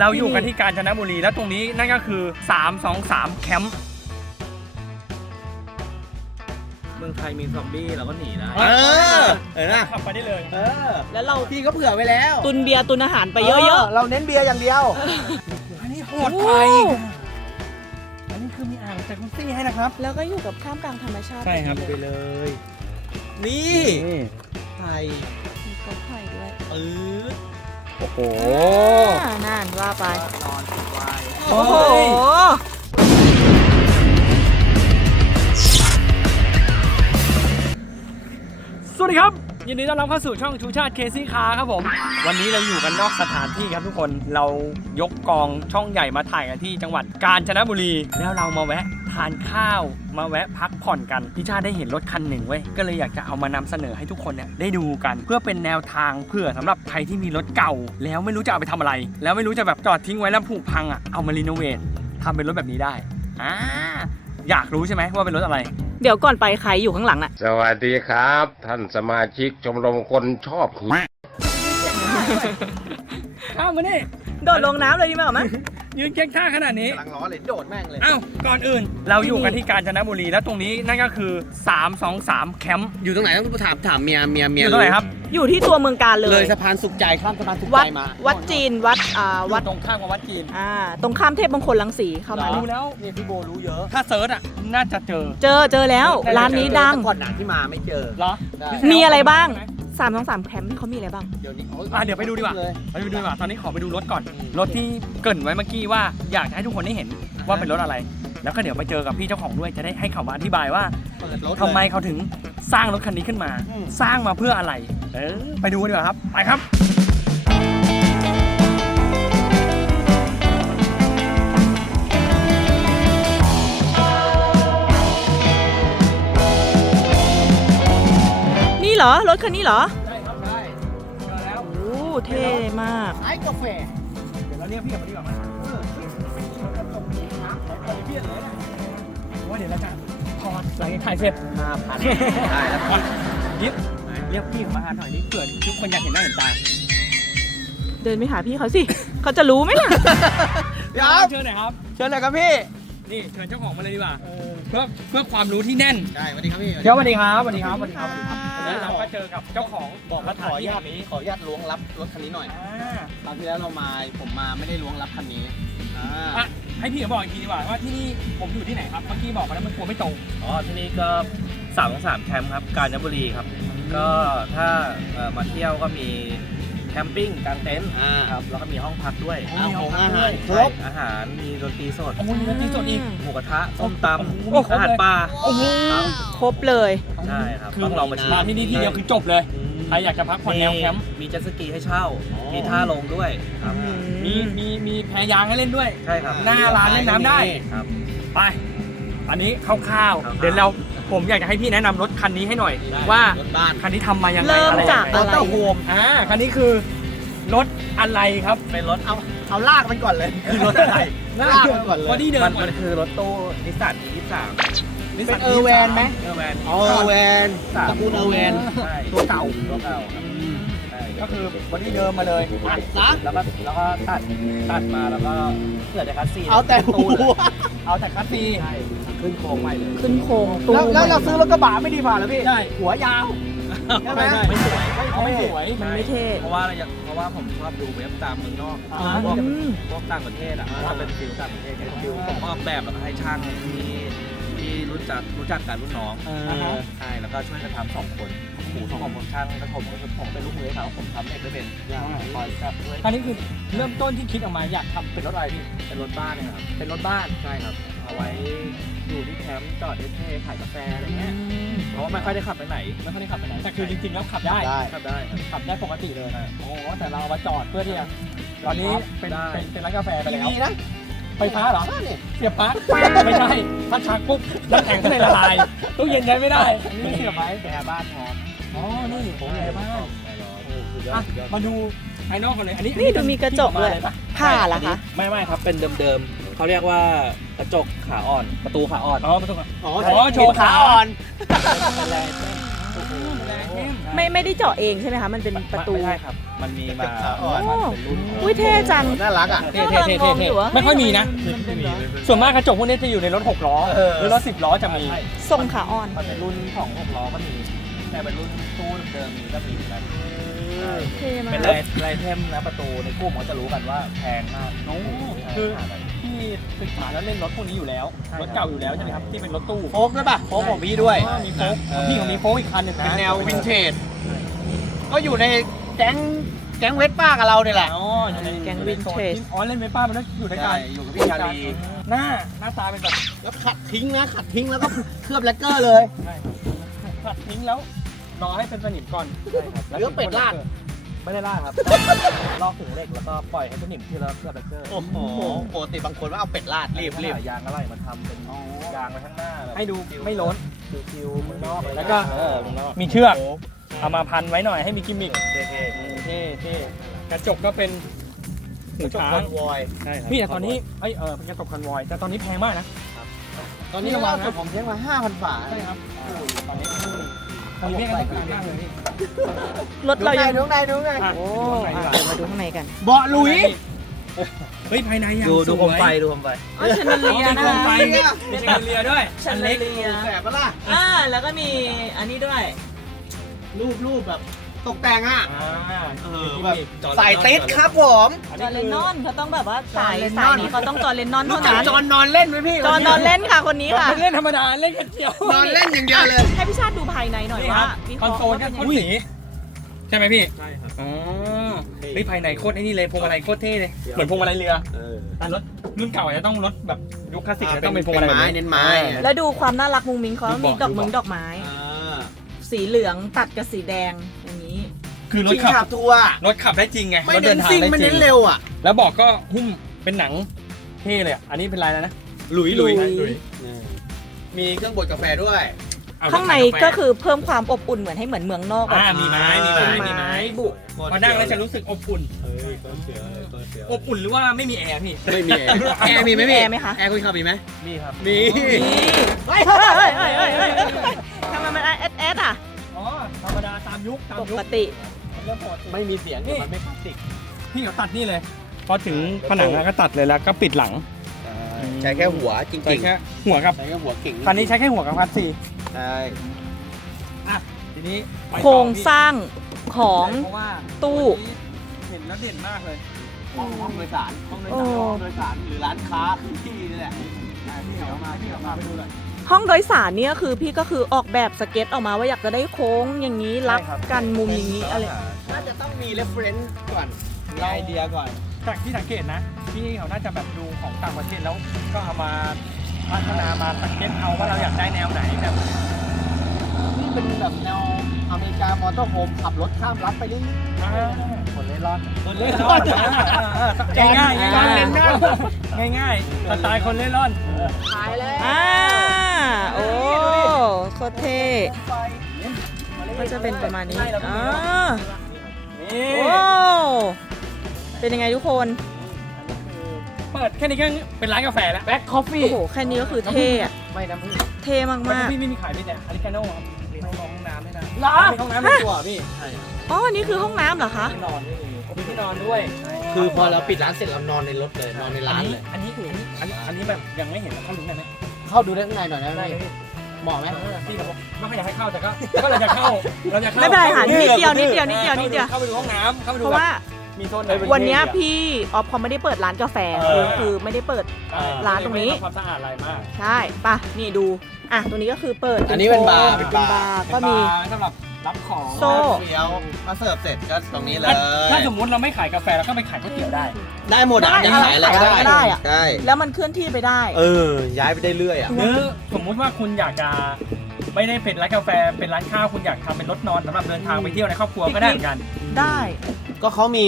เราอยู่กันที่กาญจนบุรีแล้วตรงนี้นั่นก็คือ 323 แคมป์เมืองไทยมีซอมบี้เราก็หนีนะเออเห็นไหมขับไปได้เลย เออ แล้วเราพี่ก็เผื่อไว้แล้วตุนเบียร์ตุนอาหารไปเยอะเราเน้นเบียร์อย่างเดียว อันนี้โหๆดไป อันนี้คือมีอ่างจากุซี่ให้นะครับ แล้วก็อยู่กับท่ามกลางธรรมชาติใช่ครับไปเลย นี่ไทยมีกอไผ่ด้วยปื๊ดโอ้โห อ่านั่นว่าไป นอนสบายโอ้โห สวัสดีครับ ยินดีต้อนรับเข้าสู่ช่องชูชาติเคซี่คาครับผม วันนี้เราอยู่กันนอกสถานที่ครับทุกคนเรายกกองช่องใหญ่มาถ่ายกันที่จังหวัดกาญจนบุรี แล้วเรามาแวะ ทานข้าวมาแวะพักผ่อนกันพี่ชาติได้เห็นรถคันหนึ่งเว้ยก็เลยอยากจะเอามานำเสนอให้ทุกคนเนี่ยได้ดูกัน เพื่อเป็นแนวทางเพื่อสำหรับใครที่มีรถเก่า แล้วไม่รู้จะเอาไปทำอะไร แล้วไม่รู้จะแบบจอดทิ้งไว้แล้วผุพังอะเอามารีโนเวททำเป็นรถแบบนี้ได้อ่าอยากรู้ใช่ไหมว่าเป็นรถอะไร เดี๋ยวก่อนไปใครอยู่ข้างหลังน่ะ สวัสดีครับ ท่านสมาชิกชมรมคนชอบหีข้ามมานี่ โดดลงน้ำเลยดีไหมเหรอมั้ยยืนเก๊กท่าขนาดนี้ กำลังร้อนเลยโดดแม่งเลย อ้าว ก่อนอื่นเราอยู่กันที่กาญจนบุรีแล้วตรงนี้นั่นก็คือ 323 แคมป์อยู่ตรงไหนต้องถามถามเมียเมียอเมียยู่ตรงไหนครับอยู่ที่ตัวเมืองการเลเลยย สะพานสุขใจข้ามสะพานสุขวัใจดมาวัดจีนวัดอ่าวัวัดดตรงข้ามกับวัดจีนอ่าตรงข้ามเทพมงคลลังสีเข้ามารู้แล้วเนี่ยพี่โบรู้เยอะถ้าเซิร์ชอะน่าจะเจอ เจอเจอแล้วร้านนี้ดัง แต่ก่อนหนังที่มาไม่เจอ เหรอ ได้ มีอะไรบ้าง 3 2 3แคมป์เขามีอะไรบ้าง เดี๋ยวนี้อะเดี๋ยวไปดูดีกว่า เลย ไปดูดีกว่าตอนนี้ขอไปดูรถก่อนรถที่เกริ่นไว้เมื่อกี้ว่าอยากจะให้ทุกคนได้เห็นว่าเป็นรถอะไร แล้วก็เดี๋ยวไปเจอกับพี่เจ้าของด้วยจะได้ให้เขามาอธิบายว่าเปิดรถเลย ทำไมเขาถึงสร้างรถคันนี้ขึ้นมา อืม สร้างมาเพื่ออะไร เออไปดูดีกว่าครับ ไปครับ เหรอ รถคันนี้เหรอ ใช่ครับได้เจอแล้วโอ้เท่มาก ไอ้กาแฟเดี๋ยวเราเรียกพี่กลับมาดีกว่าไหมเออพี่เลยนะว่าเดี๋ยวเราจะถอดหลังจากถ่ายเสร็จห้าพันได้แล้วพี่ยิบเรียกพี่มาหาหน่อยนี่เกิดทุกคนอยากเห็นหน้าเห็นตาเดินไปหาพี่เขาสิ เขาจะรู้ไหมล่ะ เดี๋ยวเชิญหน่อยครับ เชิญเลยครับพี่ นี่เชิญเจ้าของมาเลยดีกว่า เพื่อเพื่อความรู้ที่แน่น ได้สวัสดีครับพี่ เดี๋ยวสวัสดีครับสวัสดีครับสวัสดีครับค่ะ แล้วเราก็เจอกับเจ้าของบอกสขถานออที่นุญาแห่ตงนี้ขออนุญาตล้วงรับรถคันนี้หน่อยอ่าคราวที่แล้วเรามาผมมาไม่ได้ล้วงรับคันนี้อ่าอะให้พี่เขาบอกอีกทีดีกว่าว่าที่นี่ผมอยู่ที่ไหนครับเมื่อกี้บอกมาแล้วมันกลัวไม่ตรงอ๋อที่นี่ก็สามสามแคมป์ครับกาญจนบุรีครับ ก็ถ้าเอ่อมาเที่ยวก็มี แคมปิ้งกางเต็นท์อ่า ครับแล้วก็มีห้องพักด้วยอาหงอาหารครใช่บอาหารมีดนตรีสดโอ้โหมีดนตรีสดอีก หมูกระทะส้มตโอ้โหำอาหารปลา โอ้โหครับครบเลย ใช่ครับคือต้องลองมาชิมมาที่นี่ที่เดียวคือจบเลย ใครอยากจะพักผ่อนแนวแคมป์ มีเจ็ตสกีให้เช่า อ๋อ มีท่าลงด้วยครับมีมีมีแพยางให้เล่นด้วย ใช่ครับ หน้าร้านเล่นน้ำได้ ครับ ไป อันนี้คร่าวคร่าวๆๆเดี๋ยวเรา ผมอยากจะให้พี่แนะนำรถคันนี้ให้หน่อยได้ว่ารถบ้าน คันนี้ทำมายังไงเริ่มอะไรจากยังรไงถเต้าโฮมอ่าคันนี้คือรถอะไรครับ เป็นรถเอาเอาลากมันก่อนเลยคือรถอะไรลากมันก่อนเลยบอดี้เดิมมันมันคือรถตู้นิสสันยี่สามเป็นเออร์แวนไหม เออร์แวนเออร์แวนตระกูลเออร์แวน ใช่ตัวเก่า ตัวเก่าครับใช่ก็คือบอดี้เดิมมาเลยอะนะแล้วก็แล้วก็ตัดตัดมาแล้วก็เกิดจากคัสซีเอาแต่หัตู้เลยวเอาแต่คัสซีใช่ ขึ้นโครงใหม่เลย ขึ้นโครงตู้แล้วแล้วเราซื้อรถกระบะไม่ดีกว่าเหรอพี่ใช่ หัวยาว ใช่ไหม ไม่สวยเขาไม่สวยมันไม่เท่ เพราะว่าอะไรอย่างเพราะว่าผมชอบดูเว็บตามเมืองนอกอ่า พวกอืม พวกต่างประเทศอะถ้าเป็นฟิลต่างประเทศเป็นฟิลผมก็ออกแบบแล้วก็ให้ช่างที่ที่รู้จักรู้จักกันรุ่นน้องเออใช่แล้วก็ช่วยกันทำสองคนหมูสองของผมช่างแล้วผมก็ผมเป็นลูกมือเขาผมทำเองไม่เป็นคอยจับด้วยคันนี้คือเริ่มต้นที่คิดออกมาอยากทำเป็นรถอะไรพี่เป็นรถบ้านเนี่ยครับเป็นรถบ้านใช่ครับ เอาไว้อยู่ที่แคมป์จอดเท่ๆขายกาแฟอะไรเงี้ยเพราะว่าไม่ค่อยได้ขับไปไหน ไม่ค่อยได้ขับไปไหนแต่คือจริงๆแล้วขับได้ได้ขับได้ครับ ขับได้ปกติเลยโอ้โหแต่เราเอามาจอดเพื่อที่จะตอนนี้เป็นได้ เป็นเป็นร้านกาแฟไปแล้วดีนะไฟฟ้าเหรอบ้านเนี่ยเสียบปลั๊กไม่ใช่ถ้าชักปุ๊บน้ำแข็งข้างในละลายตู้เย็นใช้ไม่ได้อันนี้เสียบไว้แกบ้านพร้อมอ๋อนี่ผมใหญ่มากโอ้สุดยออะดสุดยอดมาดูภายนอกกันเลย อันนี้นี่ดูมีกระจกด้วยที่ออกมาปะผ้าล่ะคะ ไม่ไม่ครับเป็นเดิมๆ เขาเรียกว่ากระจกขาอ่อนประตูขาอ่อนอ๋อประตูก่อนอ๋ออ๋อโชว์ขาอ่อนเป็นแรงโอ้โหแรงเข้มไม่ไม่ได้เจาะเองใช่ไหมคะ มันเป็นประตู ไม่ใช่ครับ มันมีมาอ๋อมันเป็นรุ่นอุ้ยเท่จัง น่ารักอะเท่เท่เท่เท่เท่ไม่ค่อยมีนะ ส่วนมากกระจกพวกนี้จะอยู่ในรถ6ล้อเออหรือรถ10ล้อจะมีใช่ทรงขาอ่อน มันเป็นรุ่นของหกล้อก็มีแต่เป็นรุ่นตู้เดิมมีก็มีเหมือนกันเท่มาเป็นกลายลายเทมนะประตูในกลุ่มเขาจะรู้กันว่าแพงมากโอ้ใช่คือหากัน ที่ศึกษาแล้วเล่นรถพวกนี้อยู่แล้ว ใช่รถเก่าอยู่แล้วใช่ไหมครับที่เป็นรถตู้โฟกด้วยป่ะโฟกของพี่ด้วยอ๋อมีโฟกเออพี่ของมีโฟกอีกคันหนึ่งเป็นนะแนววินเทจก็อยู่ในแก๊งแก๊งเวสป้ากับเราเนี่ยแหละ อ๋ออยู่ในแก๊งอยู่ในโซ Vintage ที่อ๋อเล่นเวป้ามันแล้วอยู่ในการใช่อยู่กับพี่ชาลี หน้าหน้าตาเป็นแบบแล้วขัดทิ้งนะขัดทิ้งแล้วก็ เคลือบแลกเกอร์เลย ใช่ขัดทิ้งแล้วรอให้เป็นสนิมก่อน ใช่ครับหรือเป็ดลาด ไม่ได้ล่าครับลอกถึงเหล็กแล้วก็ปล่อยให้สนิมที่เราเคลือบแบคเกอร์โอ้โหปกติบางคนว่าเอาเป็ดลาดรีบรีบหายางอะไรมาทำเป็นยางไว้ข้างหน้าแบบให้ดูไม่ล้นคิวคิวๆเมืองนอกเลยแล้วก็เออเมืองนอกมีเชือกเอามาพันไว้หน่อยให้มีกิมมิคเท่เท่เท่กระจกก็เป็นหูจบช้าคองนวอยๆใช่ครับพี่แต่ตอนนี้เอ้ยเออเป็นกระจกคอนวอย แต่ตอนนี้แพงมากนะตอนนี้ระวังสุนะดผมเช็คมา5,000ฝาใช่ครับโอ้โหตอนนี้ ตอนนี้ไม่กันต้องการมากเลยพี่รถเรายังดูในดูในอะโอ้ดูข้างในดีกว่าอะเดี๋ยวมาดูข้างในกันเบาะหลุย เฮ้ยภายในยังดูดูสวยโคมไฟดูโคมไฟอ๋อชนเลียเป็นนะโคมไฟเป็นไงมีแชนเลียร์ด้วยอันเล็กแสบปะล่ะอ่าแล้วก็มีอันนี้ด้วย รูปรูปแบบ ตกแต่งอะ อ่าเออแบบใส่ติดครับผมจอร์เลนนอนเขาต้องแบบว่าสายจอร์เลนนสาอยนนี้เขาต้องจอร์เลนนอนรู้เท่าจักนั้นจอนนอนเล่นไหมพี่จอร์นอนเล่นค่ะคนนี้ค่ะไม่เล่นธรรมดาเล่นกันเดียวนอนเล่นอย่างเดียวเลย ให้พี่ชาติดูภายในหน่อยนี่คว่ารับวิคเคอนราะห์โซลก็ว่าโคเป็นตรยังไงสีใช่ไหมพี่ใช่ครับ อ๋อเฮ้ยภายในโคตรไอ้นี่เลยพวงมาลัยโคตรเท่เลยเหมือนพวงมาลัยเรือเออ แต่รถรุ่นเก่าอาจจะต้องรถแบบยุคคลาสสิกอ่าจะต้องเป็นเป็พวนงมาลัยไม้แบบเน้นไม้แล้วดูความน่ารักมุงมิ้งเขาดูมีเบาะดอกดูมึงเบาะดอกไม้ อ่า สีเหลืองตัดกับสีแดงอย่างนี้ คือรถขี่ขัขับบทัวร์รถขับได้จริงไงไม่รถเน้นซิ่งไม่เน้นเร็วอะ แล้วเบอกก็หุ้มเป็นหนังเท่เลยอะอันนี้เป็นลายอะไรนะหลุยหลุย หลุยมีเครื่องบดกาแฟด้วย เอข้างในรถขยก็คือเพิ่มความอบอุ่นเหมือนให้เหมือนเมืองนอกอ่าอะมีไม้มีไม้มีไม้บุพอนั่งแล้วจะรู้สึกอบอุ่น เฮ้ยก็เสียวก็เสียวอบอุ่นหรือว่าไม่มีแอร์พี่ ไม่มีแอร์แอร์มีไหมพี่แอร์ไหมคะ แอร์คุณขับมีไหมมีครับ มีนี่เฮ้ยเฮ้ยเฮ้ยเฮ้ยเฮ้ยเฮ้ยทำไมมันเอสเอสอะ อ๋อ ธรรมดาตามยุคตามปยุค กติ เริ่มปกติไม่มีเสียงนี่มันไม่คลาสสิกพี่เขาตัดนี่เลย พอถึงผนังแล้วก็ตัดเลยแล้วก็ปิดหลัง ใช้แค่หัวจริงใช้แค่หัวครับใช้แค่หัวเก่งคันนี้ใช้แค่หัวกับพัดซีใช่อะทีนี้ไปต่อโครงสร้างของเพราะว่าตู้เห็นแล้วเด่นมากเลยห้องห้องโดยสารห้องโดยโอ้สารห้องโดยสารหรือร้านค้าพื้นที่นี่แหละที่เอามาที่เอามาไปดูหน่อย ห้องโดยสารเนี่ยคือพี่ก็คือออกแบบสเก็ตออกมาว่าอยากจะได้โค้งอย่างนี้รับกันมุมอย่างนี้อะไร น่าจะต้องมี reference ก่อนมีไอเดียก่อน จากที่สังเกตนะพี่เขาน่าจะแบบดูของต่างประเทศแล้วก็เอามาพัฒนามาสังเกตเอาว่าเราอยากได้แนวไหนแบบนี่เป็นแบบแนวอเมริกามอเตอร์โฮมขับรถข้ามรัฐไปเรื่อยอ่าคนเล่ร่อนคนเล่ร่อนง่ายง่ายง่ายง่ายง่ายง่ายสไตล์คนเล่ร่อนขายแล้วอ่าโอ้โคตรเท่ก็จะเป็นประมาณนี้อ่า นี่โอ้เป็นยังไงทุกคน เปิดแค่นี้ก็เป็นร้านกาแฟแล้วแบ็คคอฟฟี่โอ้โห แค่นี้ก็คือเท่อะไม่น้ำผึ้งเท่มากพี่ไม่มีขายพี่แต่อเมริกาโน่ครับมีห้องน้ำด้วยนะเหรอมีห้องน้ำในตัวพี่ๆอ๋ออันนี่คือห้องน้ำเหรอคะ ที่นอนด้วยมีที่นอนด้วยคือพอเราปิดร้านเสร็จเรานอนในรถเลยนอนในร้านเลย อันนี้อันนี้อันนี้แบบยังไม่เห็นเข้าดูได้ไหมเข้าดูได้ข้างในหน่อยนะได้พี่ เลยเหมาะไหมพี่เขาบอกไม่ค่อยอยากให้เข้าแต่ก็ก็เราจะเข้าเราจะเข้าไม่เป็นไรค่ะนิดเดียวนิดเดียวนิดเดียวนิดเดียวเข้าไปดูห้องน้ำเข้าไปเพดูราะแบบว่ามีโซนไหนวันเนี้ยพี่ออฟเขาไม่ได้เปิดร้านกาแฟเอคืออคือไม่ได้เปิดร้านตรงนี้ไม่ได้ความสะอาดอะไรมากใช่ปะนี่ดูอะตรงนี้ก็คือเปิดอันนี้เป็นบาร์เป็นเป็นบาบาร์ร์ก็มีเป็นบาร์สำหรับ รับของโซ่เดี๋ยวมาเสิร์ฟเสร็จก็ตรงนี้เลยถ้าถ้าสมมติเราไม่ขายกาแฟเราก็ไปขายก๋วยเตี๋ยวได้ ได้หมดอะได้จะขายอะไรก็ขายอะไรก็ได้ได้อะใช่แล้วมันเคลื่อนที่ไปได้ เออ ย้ายไปได้เรื่อยอะ หรือสมมุติว่าคุณอยากจะไม่ได้เป็นร้านกาแฟเป็นร้านข้าวคุณอยากทำเป็นรถนอนสำหรับเดินทางไปเที่ยวในครอบครัวก็ได้เหมือนกัน ได้ ก็เขามี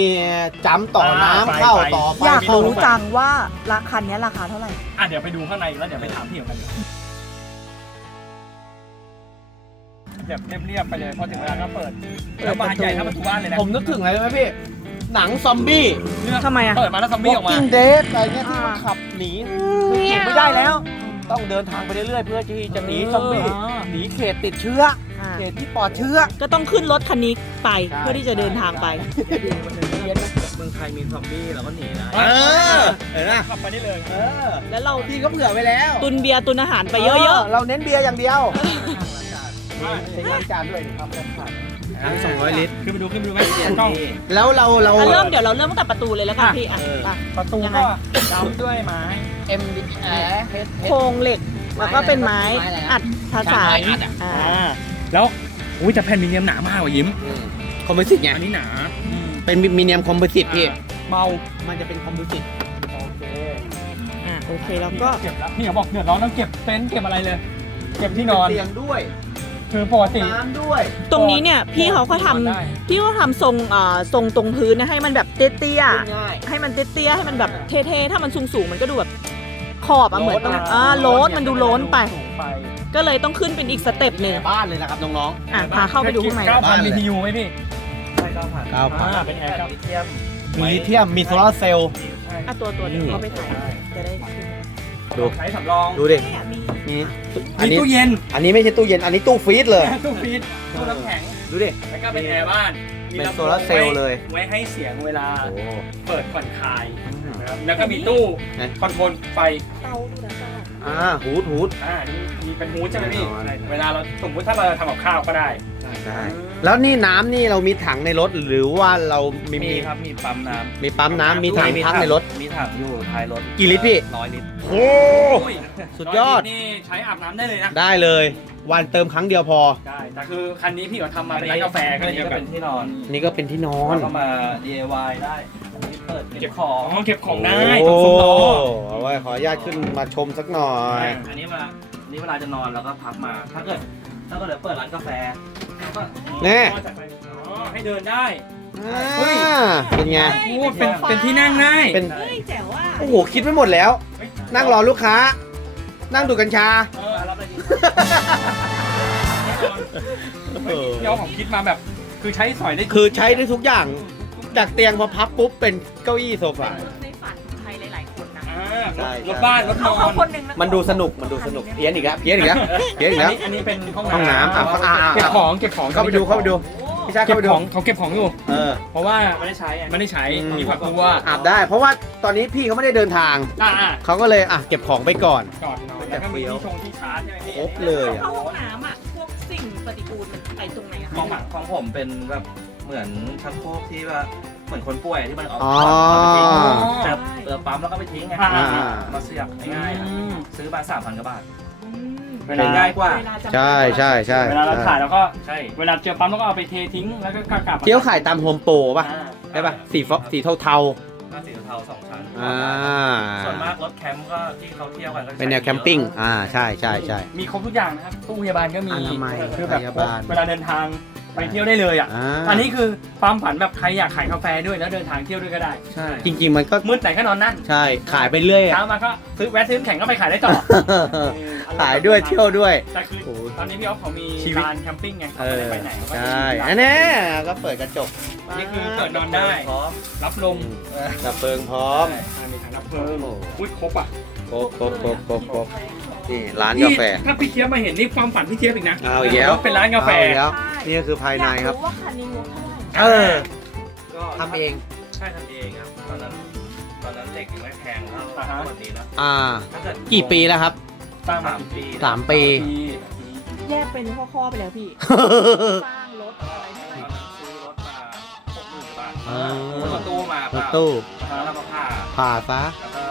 จ้ำต่อน้ำอ่าเข้าไฟต่อไฟอยากมีลงรู้จังว่าราคาเนี้ยราคาเท่าไหร่ อะเดี๋ยวไปดูข้างในแล้วเดี๋ยวไปถามพี่เขากัน เดี๋ยวเรียบๆไปเลยพอถึงเวลาก็เปิดแล้วบานใหญ่เท่าประตูบ้านเลยนะผมนึกถึงอะไรรู้ไหมพี่ หนังซอมบี้เลือกทำไมอะเปิดมาแล้วซอมบี้ออกมา Walking Dead อะไรเงี้ยที่มันอ่าขับหนีคือเก็บไม่ได้แล้ว ต้องเดินทางไปเรื่อยๆ เพื่อที่จะหนีเออซอมบี้หนีเขตติดเชื้อ อ่าเขตที่ปลอดเชื้อ ก็ต้องขึ้นรถคันนี้ไปใช่ เพื่อที่จะเดินทางไป เมืองไทยมีซอมบี้เราก็หนีนะเออเห็นไหมขับไปได้เลยเออแล้วเราพี่ก็เผื่อไว้แล้วตุนเบียร์ตุนอาหารไปเยอะเราเน้นเบียร์อย่างเดียว ใช้ล้างจานด้วยครับทั้งสองร้อยลิตร ขึ้นไปดูขึ้นไปดูไหมกล้อง แล้วเราเราๆอะเริ่มเดี๋ยวเราเริ่มตั้งแต่ประตูเลยแล้วกันอะพี่อะเอออะประตูยังไง ก็ดำด้วยไม้เอ็มแอร์เฮดโครงเหล็กแล้วก็เป็นไม้ไม้อะไรนะ อัดผสานไม้อัดอะอ่าอ่าแล้วอุ้ยแต่แผ่นมีเนียมหนามากกว่ายิ้ม คอมโพสิตไง อันนี้หนาเป็นมีเนียมคอมโพสิตพี่ เบามันจะเป็นคอมโพสิต โอเคอะโอเคแล้วก็เก็บแล้วพี่เขาบอกเดือดร้อนต้องเก็บเต็นท์เก็บอะไรเลย เก็บที่นอนเตียงด้วย คือปกติ น้ำด้วย ตรงนี้เนี่ยพี่เขาก็ทนอนได้ำพี่เขาทำทรงเอ่อทรงตรงพื้นนะให้มันแบบเตี้ยง่ายๆให้มันเตี้ยๆให้มันแบบเท่ๆ ถ้ามันสูงๆ มันก็ดูแบบขอบอะเหมือนตรงอ่าโลดมันดูโล้นไป สูงไปก็เลยต้องขึ้นเป็นอีกสเต็ปหนึ่ง บ้านเลยนะครับน้อง อะพาเข้าไปดูข้างในเก้าพันบ้านเลย BTU ไหมพี่ ใช่เก้าพันๆเก้าพันอ่าเป็นแอร์ครับ ลิเทียม มีลิเทียม มีโซลาร์เซลล์ อะตัวตัวเดี๋ยวเขาไปถ่ายจะได้ขึ้น ดู ใช้สำรองดูดิเนี่ยมีมีอันมีนี้ ตู้เย็นอันนี้ไม่ใช่ตู้เย็น อันนี้ตู้ฟรีซเลย ตู้ฟรีซตู้น้ำแข็ง ดูดิ แล้วก็เป็นแอร์บ้านมีเป็นลำโพงโซลาร์เซลล์เลย ไว้ให้เสียงเวลาโอ้เปิดผ่อนคลายนะครับแล้วก็มีตู้ไหน คอนโทรลไฟเตาดูนะจ๊ะ อ่าหูดหูด อ่านี่มีเป็นฮูดใช่ไหมพี่ แน่นอน เวลาเราสมมติถ้าเราทำกับข้าวก็ได้ ใช่แล้วนี่น้ำนี่เรามีถังในรถหรือว่าเรามีมีครับมีปั๊มน้ำมีปั๊มน้ำมีถังพักในรถ มีถังอยู่ท้ายรถกี่ลิตรพี่ ร้อยลิตร โอ้อุ้ยสุดยอดร้ลิตรนี่ใช้อาบน้ำได้เลยนะ ได้เลย วันเติมครั้งเดียวพอได้แต่คือคันนี้พี่เขาทำมาเป็นร้านกาแฟก็อันเลยนี้ก็แบเป็บนที่นอนนี่ก็เป็นที่นอนแล้วก็มา DIY ได้อันนี้เปิดเก็บของอ๋อเก็บของได้โอ้ตรงซุ้มล้อเอาไว้ขออนุญาตขึ้นมาชมสักหน่อย อันนี้มาอันนี้เวลาจะนอนแล้วก็พับมา ถ้าเกิดถ้าเกิดเดี๋ยวเปิดร้านกาแฟก็แน่อ๋อให้เดินได้เฮ้ยเป็นไงโอ้เป็นเป็นที่นั่งได้เป็นเฮ้ยแจ๋วอะโอ้โหคิดไว้หมดแล้ว นั่งรอลูกค้า นั่งดูดกัญชา เออพี่เอาของคิดมาแบบ คือใช้สอยได้คือใช้ได้ทุกอย่าง จากเตียงพอพับปุ๊บเป็นเก้าอี้โซฟา ในฝันของใครหลาย ๆ คนนะอ่าใช่รถบ้านรถนเขาอเขานคนหนึ่งะมันดูสนุกมันดูสนุกเพี้ยนอีกแล้วเพี้ยนอีกแล้วเพี้ยนอีกแล้ว อันนี้เป็นห้องห้องน้ำอะอะอะ เก็บของเก็บของเข้าไปดูเข้าไปดูพี่ชายเก็เข้าบไปดูของเขาเก็บของอยู่ เออ เพราะว่าไม่ได้ใช้อะไม่ได้ใช้อืม มีผักบัวอาบได้ เพราะว่าตอนนี้พี่เขาไม่ได้เดินทาง อ่าเขาก็เลยอะเก็บของไปก่อน จอดนอนแล้วก็มีที่ชงที่ชาร์จใช่ไหมพี่ รบเลยอะ เข้าห้องน้ำอะ พวกสิ่งปฏิกูลมันไปตรงไหนอะของของผมเป็นแบบเหมือนชักโครกที่ว่าเหมือนคนป่วยที่มันเอาอ๋อเอาไปทิ้งจะเออปั๊มแล้วก็ไปทิ้งไงอ่าอ่า มาเสียบง่ายๆอะซื้อมาสามพันกว่าบาทอืมเวลา ง่ายกว่า เวลจะใช่ใช่ใช่เวลาเราถ่ายแล้วก็ใช่เวลาเจอปั๊มแล้วก็เอาไปเททิ้งแล้วก็กลับเที่ยวขายตามโฮมโปรป่ะ อ่า ใช่ป่ะ สีฟ้าสีเทาเทา ก็สีเทาสองชั้นๆอ่าส่วนมากรถแคมป์ก็ที่เขาเที่ยวกันก็จะเป็นแนวแคมปิ้ง อ่า ใช่ใช่ใช่ มีครบทุกอย่างนะครับ ตู้พยาบาลก็มีอนามัยคือแบบพยาบาล เวลาเดินทาง ไปเที่ยวได้เลยอะ อ่า อันนี้คือความฝันแบบใครอยากขายกาแฟด้วยแล้วเดินทางเที่ยวด้วยก็ได้ ใช่ จริง ๆ มันก็มืดไหนก็นอนนั่นใช่ขายไปเรื่อยเช้าอะมาก็ซื้อแวะซื้อน้ำแข็งก็ไปขายได้ต่อขายด้วยเที่ยวด้วย แต่คือโอ้ยตอนนี้พี่อ๊อฟเขามีชีวิต ลานแคมปิ้งไงเอเขาไม่อได้ไปไหนเขาก็ใช่จะมีอันนี้ก็เปิดกระจกนี่คือเปิดนอนได้ พร้อมรับลมดับเพลิงพร้อมอ่ามีถังดับเพลิงโอ้อุ้ยครบอะครบครบครบครบครบ นี่ร้านนี่กาแฟ ถ้าพี่เทียบมาเห็นนี่ความฝันพี่เทียบอีกนะเอาอีกแล้ว เป็นร้านกาแฟเออีแล้วนี่ก็คือภายในครับ อยากว่าคันนี้งบเท่าไหร่เออก็ทำเอง ใช่ทำเองครับตอนนั้นตอนนั้นเหล็กยังไม่แพงเท่าอ่าฮะวันนี้นะอ่า ถ้าเกิดกี่ปีแล้วครับสร้างมาสามปีสามปีปี แยกเป็นข้อๆไปแล้วพี่สร้างรถอะไรเท่าไหร่ตอนนั้นซื้อรถมาหกหมื่นบาทอ่า ซื้อรถตู้มารเปถล่าตู้แล้วเราก็ผ่าผ่าซะ แล้วก็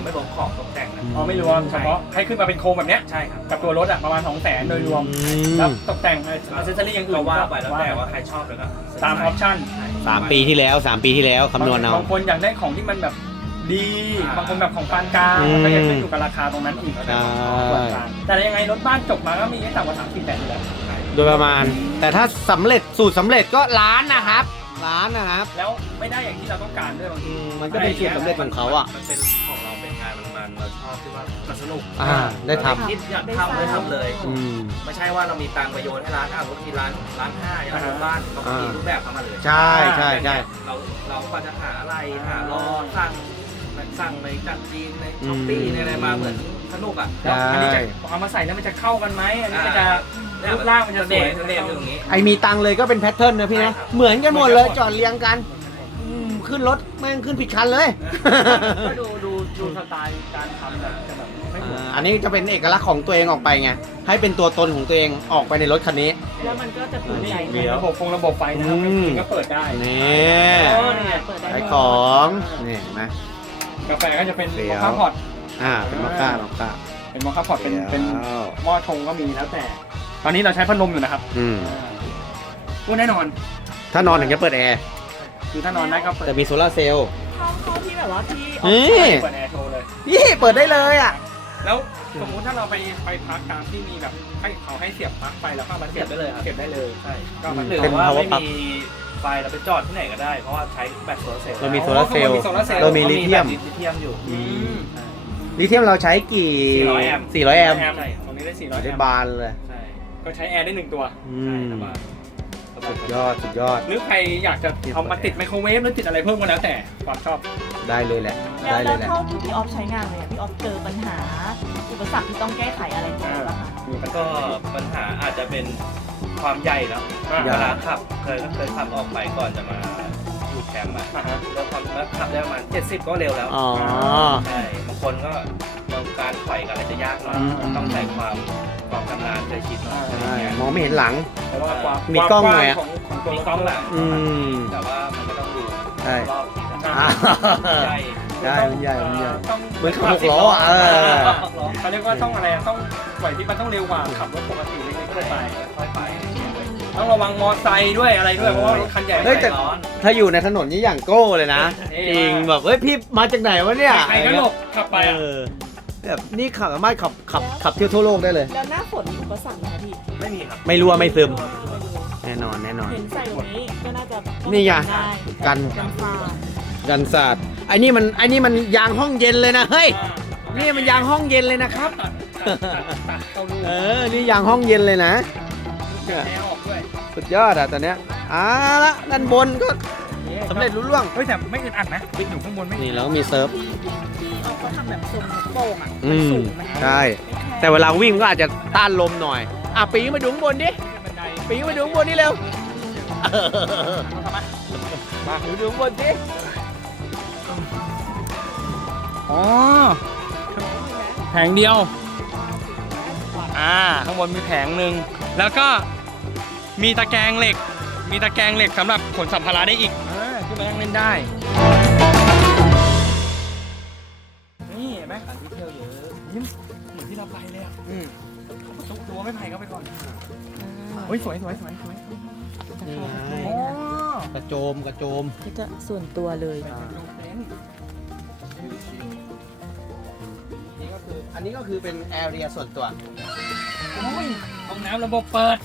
าใช่ยังไม่รวมของตกแต่งนะอ๋อไม่รวมเฉพาะให้ขึ้นมาเป็นโครงแบบเนี้ยใช่ครับกับตัวรถอะประมาณ2 0 0 0 0 0โดยรวมอืแล้วมตกแต่งอัซเซสซอรี่อย่างอื่ก็นว่าไปแล้วแต่ว่าใครชอบเลยก็ซื้ตามออปชั่นใช่สามปีที่แล้วสามปีที่แล้วคำนวณเอาบางคนอยากได้ของที่มันแบบดีอ่าบางคนแบบของปานกลางอืมมันก็ยังขึ้นอยู่กับราคาตรงนั้นอีกใช่แต่ยังไงรถบ้านจบมาก็มีไม่ต่ำกว่าสามสี่แสนอยู่แล้วโดยประมาณ แต่ถ้าสำเร็จสูตรสำเร็จก็ล้านนะครับ ล้านนะครับ แล้วไม่ได้อย่างที่เราต้องการด้วยบางทีอืมมันก็เป็นสูตรสำเร็จของเขาอะมันเป็นของเราเป็นงานมันๆ เราชอบที่ว่ามันสนุกอ่าได้ทำคิดอยากทำเลยทำเลย อืม ไม่ใช่ว่าเรามีตังค์ไปโยนให้ร้านอะบางทีร้านร้านห้าอย่างร้านบ้านเขาก็มีรูปแบบเข้ามาเลยใช่ใช่ใช่ เราเราก็จะหาอะไรหารอสั่งสั่งในจากจีนในช้อปปี้ในอะไรมาเหมือนสนุกอะแล้วอันนี้จะเอามาใส่แล้วมันจะเข้ากันไหมอันนี้มันจะ รูปร่างมันจะสเด่วยนเด่นอยู่ตรงนี้ ไอมีตังค์เลยก็เป็นแพทเทิร์นนะพี่นะ ใช่ครับ เหมือนกันหมดเลยจอดเรียงกันอืมขึ้นรถแม่งขึ้นผิดคันเลย ก็ดู ดูดูสไตล์การทำแบบจะแบบไม่เหมือนอันนี้จะเป็นเอกลักษณ์ของตัวเองออกไปไง ให้เป็นตัวตนของตัวเองออกไปในรถคันนี้ แล้วมันก็จะภูมิใจมีนะระบบฟงระบบไฟนะครับอืม ก็เปิดได้ นี่เออนี่ไง เปิดได้ขายของนี่เห็นไหม กาแฟก็จะเป็นเดี๋มยว อคค่าพอตอ่าเป็นมอคค่ามอคค่าเป็นมอคค่าพอตเป็นดี๋ยวเป็นหม้อชงก็มีแล้วแต่ ตอนนี้เราใช้พัดลมอยู่นะครับอืมพูดแน่นอน ถ้านอนถึงจะเปิดแอร์คือถ้านอนได้ก็เปิดแต่มีโซลาร์เซลล์ ห้องห้องที่แบบว่าที่ออกนี่ เปิดแอร์โชว์เลย นี่เปิดได้เลยอะ แล้วสมมุติถ้าเราไปไปพักตามที่มีแบบให้เขาให้เสียบปลั๊กไปแล้วก็เอามาเสียบได้เลยครับเสียบได้เลยใช่ก็เอามาหเสีรืยบอว่า power ไม่ plug มีไฟเราไปจอดที่ไหนก็ได้ เพราะว่าใช้แบตโซลาร์เซลล์เรามีโซลาร์เซลล์มีโซลาร์เซลล์เรามีลิเธียมลิเธียมอยู่อืมลิเธียมเราใช้กี่400แอมป์ 400แอมป์แอมป์ตรงนี้ได้400ได้แอมป์บานเลย ใช่ก็ใช้แอร์ได้หนึ่งตัว อืใช่มสบาย สบาสุดยอดสุดยอด หรือใครอยากจะเอามาติดไมโครเวฟหรือติดอะไรเพิ่มก็แล้วแต่ความชอบ ได้เลยแหละ แล้วได้เลแล้วยแหละ เท่าที่พี่ออฟใช้งานเลยอะพี่ออฟเจอปัญหา อุปสรรคที่ต้องแก้ไขอะไรบ้างคะมีปัญก็หาปัญหาอาจจะเป็นความใหญ่แล้วอ่า เวลาขับเคยก็เคยขับออกไปก่อนจะมาอยู่แคมป์อะอ่าฮะแล้วความขับได้ประมาณ 70 ก็เร็วแล้วอ๋อ ใช่บางคนก็บาง การถอยกันอาจจะยากหน่อยอืม ต้องใช้ความความชำนาญเคยชินหน่อยอะไรใช่เงี้ยมองไม่เห็นหลัง เพราะว่าความมีกล้องหน่อยอะความกว้างของของตัวมีรถกล้องหลังอืม แต่ว่ามันก็ต้องดูใช่ รอบทีนะอ่า ใช่ได้มันใหญ่มันใหญ่ ต้องเหมือนขับหกล้ออะเออ เขาเรียกว่าต้องอะไรอะต้องไหวที่มันต้องเร็วกว่าขับรถปกติเล็กๆทั่วไป ค่อยไปต้องระวังมอไซค์ด้วยอะไรด้วยเพราะว่ารถคันใหญ่เฮ้ยแต่ร้อน ถ้าอยู่ในถนนนี่อย่างโก้เลยนะเท่มากจริงแบบเฮ้ยพี่มาจากไหนวะเนี่ยใครก็หลบขับไปอะเออ แบบนี่ขับสามารถขับขับขับเที่ยวทั่วโลกได้เลย แล้วหน้าฝนมีอุปสรรคไหมคะพี่ไม่มีครับไม่รั่วไม่ซึม แน่นอนแน่นอน เห็นใส่ตรงนี้ก็น่าจะนี่ไงได้กัน กันฟ้ากันศาสตร์ไอ้นี่มันไอ้นี่มันยางห้องเย็นเลยนะเฮ้ยนี่มันยางห้องเย็นเลยนะครับ ตัดตัดตัดเข้ารูเออนี่ยางห้องเย็นเลยนะแอร์ออกด้วยสุดยอดอะตอนเนี้ยอ่าละด้านบนก็ สำเร็จรุ่ล่วง เฮ้ยแต่ไม่อึดอัดนะปิดอยู่ข้างบนไม่นี่แล้วก็มีเซิร์ฟพี่พี่พี่ออฟเขาทำแบบทรงโป่งอะอืมันมสูงไหมใช่ แต่เวลาวิ่งก็อาจจะต้านลมหน่อย อะปีนมาดูข้างบนดิบันไดปีนมาดูข้างบนนี่เร็วมาดูดูข้างบนสิอ๋อแผงเดียว อ่า ข้างบนมีแผงหนึ่ง แล้วก็มีตะแกรงเหล็ก มีตะแกรงเหล็กสำหรับขนสัมภาระได้อีกอ่า ขึ้นมานั่งเล่นได้ นี่เห็นไหมขันที่เที่ยวเยอะยิ้มเหมือนที่เราไปเลยอะอืมตัวตัวไม่ไผ่เข้าไปก่อนเฮ้ยสวยสวยสวยสวยนี่ไงอ๋อกระโจมกระโจมก็จะส่วนตัวเลยดูเต็นท์นี่ก็คืออันนี้ก็คือเป็นแอเรียส่วนตัว โอ้ยห้องน้ำระบบเปิด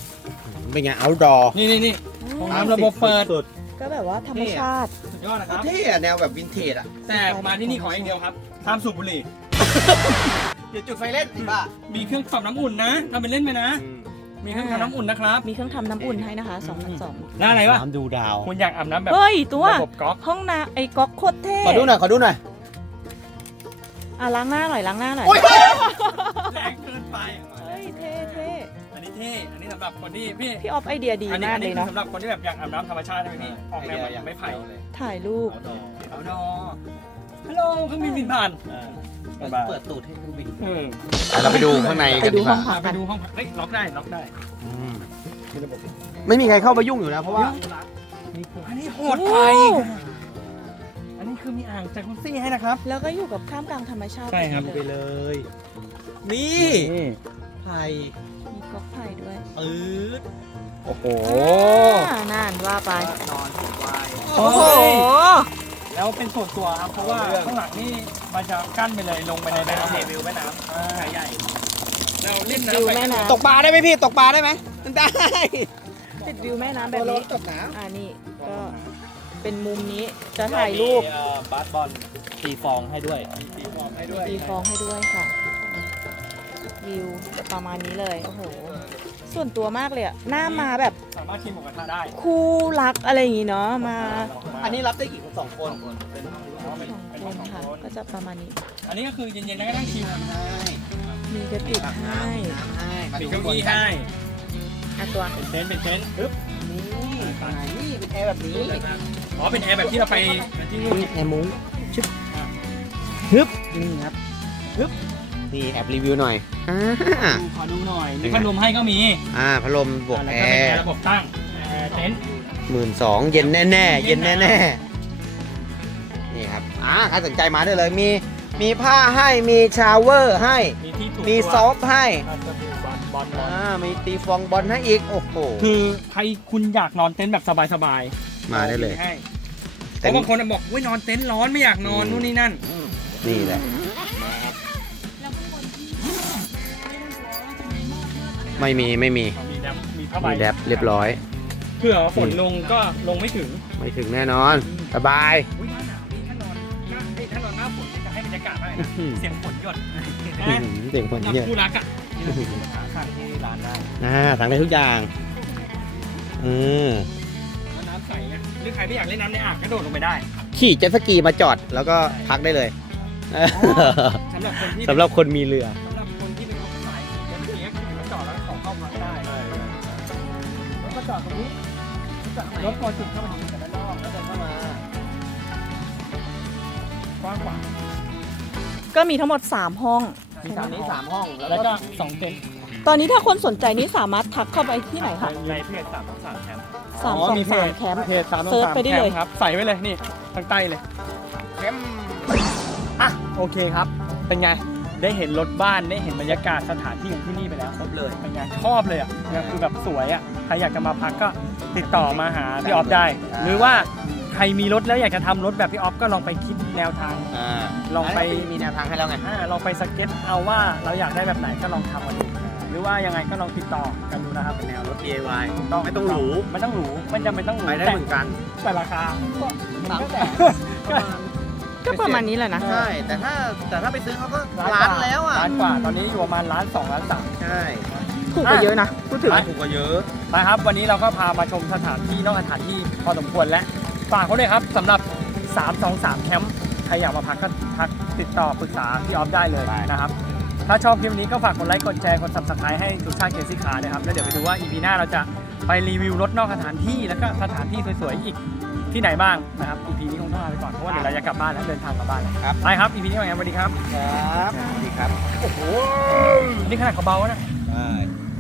เป็นไง outdoor นี่นี่นี่ห้องน้ำระบบเปิด สุด ก็แบบว่าธรรมชาติ สุดยอดนะครับ เท่อะแนวแบบวินเทจอะแต่มาที่นี่ขออย่างเดียวครับห้ามสูบบุหรี่เดี๋ยวจุดไฟเล่นสิบ้ามีเครื่องปรับน้ำอุ่นนะทำเป็นเล่นไปนะ มีเครื่องทำน้ำอุ่นนะครับ มีเครื่องทำน้ำอุ่นให้นะคะ2 0 0หน้าไหนวะน้ำดูดาว คุณอยากอาบน้ำแบบเฮ้ยตัวระบบก๊อกห้องน้ำไอ้ก๊อกโคตรเท่ขอดูหน่อยขอดูหน่อยอะล้างหน้าหน่อยล้างหน้าหน่อยโอ๊ยแรงเกินไป เท่อันนี้สำหรับคนที่พี่พี่ออฟไอเดียดีอันนี้มากอันเลนี้ยคือเนาะสำหรับคนที่แบบอยากอาบน้ำธรรมชาติใช่ไหมพี่ออกแนวแบบไม่ไผ่ถ่ายรูปเอาดอฮัลโหลเครื่องบินบินผ่านเปิดตูดให้เครื่องบิน เออเราไปดูข้างในกันดีกว่าอะไปดูห้องพักเฮ้ยล็อกได้ล็อกได้มีระบบไม่มีใครเข้าไปยุ่งอยู่นะ เพราะว่าอันนี้โหดไปอันนี้คือมีอ่างจากุซี่ให้นะครับ แล้วก็อยู่กับข้ามกลางธรรมชาติใช่ครับเลไปยเลย นี่ไผ่ ปื๊ดโอ้โห อ่านั่นว่าไป นอนสบายโอ้โอ้โห แล้วเป็นส่วนตัวครับ เพราะว่าข้างหลังนี่มันจะกั้นไปเลยลงไปในแม่น้ำเทวิวแม่น้ำอ่าสายใหญ่ เราเล่นวิวน้ำไปแม่น้ตกปลาได้ไหมพี่ ตกปลาได้ไหมได้ำติดวิวแม่น้ำแบบตัวรนี้ถตกน้อ่านี่ก็เป็นมุมนี้จะถ่ายรูปมีเอ่อบาสบอลตีฟองให้ด้วย ตีฟองให้ด้วยตีฟองให้ด้วยค่ะ วิวประมาณนี้เลย โอ้โห ส่วนตัวมากเลยอะหน้ามาแบบสามารถกินหมูกระทะได้คู่รักอะไรอย่างงี้เนาะมามาอันนี้รับได้กี่คนสองคนสองคนค่ะก็จะประมาณนี้อันนี้ก็คือเย็นๆแล้วก็นั่งชิลมีกระติกให้มีเก้าอี้ให้อะตัว เป็นเต็นท์เป็นเต็นท์ปึ๊บนี่นี่เป็นแอร์แบบนี้อ๋อเป็นแอร์แบบที่เราไปที่นู่นแอร์มุ้งชึบฮึบนี่ครับฮึบ นี่แอบรีวิวหน่อยอ่าขอดูหน่อยมีพัดลมให้ก็มีอ่าพัดลมบวกแล้วแอก็เป็นแอร์ร์ระบบตั้งแอร์เต็นท์หมื่นสองเย็นแน่ๆ เย็นแน่ๆ นี่ครับ อ่าใครสนใจมาได้เลย มี มีผ้าให้ มีชาวเวอร์ให้ มีที่ถูกมีตัวซอฟต์ให้อ่าสบู่บอลบอลบอลอ่า มีตีฟองบอลให้อีก โอ้โห คือใครคุณอยากนอนเต็นท์แบบสบายๆมาได้เลย ให้เพเต็นราะท์บางคนบอกว่านอนเต็นท์ร้อนไม่อยากนอนอืมนู่นนี่นั่น นี่แหละ ไม่มีไม่มีมีแดมมีผ้าใบมีแดบเรียบร้อย เผื่อฝนลงก็ลงไม่ถึงไม่ถึงแน่นอน สบาย อุ้ยหน้าหนาวนี่ถ้านอนหน้าเอ้ยถ้านอนหน้าฝนจะให้บรรยากาศได้นะอื้อหือ เสียงฝนหยดอื้อหือเสียงฝนนับเยอะ คู่รักอะหาข้างที่ร้านได้อ่าสั่งได้ทุกอย่างอืมแล้วน้ำใสนะหรือใครไม่อยากเล่นน้ำในอ่างกระโดดลงไปได้ขี่เจ็ตสกีมาจอดแล้วก็พักได้เลย สำหรับคนที่สำหรับคนมีเรือ รถพอจุดเข้ามาถึงจากด้านนอกแล้วเดินเข้ามากว้างกว่าก็มีทั้งหมด 3 ห้อง มีสามนี้สามห้อง แล้วก็สองเต็นท์ตอนนี้ถ้าคนสนใจนี่สามารถทักเข้าไปที่ไหนคะในเพจสามสองสามแคมป์สามสองสามแคมป์ เพจสามเซิร์ชไปได้เลย แคมครับ ใส่ไว้เลยนี่ทางใต้เลย เข้มอะโอเคครับ เป็นไง ได้เห็นรถบ้านได้เห็นบรรยากาศสถานที่ของที่นี่ไปแล้วครบเลยเป็นไงชอบเลยอะเนี่ยคือแบบสวยอะใครอยากจะมาพักก็ติดต่อมาหาพี่ออฟได้ หรือว่าใครมีรถแล้วอยากจะทำรถแบบพี่ออฟก็ลองไปคิดแนวทางอ่าลองไปมีแนวทางให้แล้วไงอ่าลองไปสเก็ตเอาว่าเราอยากได้แบบไหนก็ลองทำกันดูหรือว่ายังไงก็ลองติดต่อกันดูนะครับแนวรถ DIY ต้องไม่ต้องหรูไม่ต้องหรูไม่จำเป็นต้องหรูไปได้แต่เหมือนกันแต่ราคาก็มันก็แต่ ก็ก็ประมาณนี้แหละนะ ใช่ แต่ถ้าแต่ถ้าไปซื้อเขาก็ล้าล้านนกว่าแล้วอะ ล้านกว่าตอนนี้อยู่ประมาณล้านสองล้านสาม ใช่ถูกกว่าเยอะนะพูดถึงไปถูกกว่าเยอะไปครับ วันนี้เราก็พามาชมสถานที่นอกสถานที่พอสมควรแล้วฝากเขาด้วยครับสำหรับ 323 แคมป์ใครอยากมาพักก็ทักติดต่อปรึกษาพี่ออฟได้เลยนะครับ ถ้าชอบคลิปนี้ก็ฝากกดไลค์ กดแชร์ กด subscribe ให้ทุกชาติเกซี่คาร์นะครับ แล้วเดี๋ยวไปดูว่า EP หน้าเราจะไปรีวิวรถนอกสถานที่แล้วก็สถานที่สวยๆอีก ที่ไหนบ้างนะครับ EP นี้คงต้องลาไปก่อนเพราะว่าเดี๋ยวเราจะกลับบ้านแล้วเดินทางกลับบ้านแล้วครับ ไปครับ EP นี้ว่าไงสวัสดีครับ ครับสวัสดีครับ โอ้โห นี่ขนาดเขาเบาแล้วนะ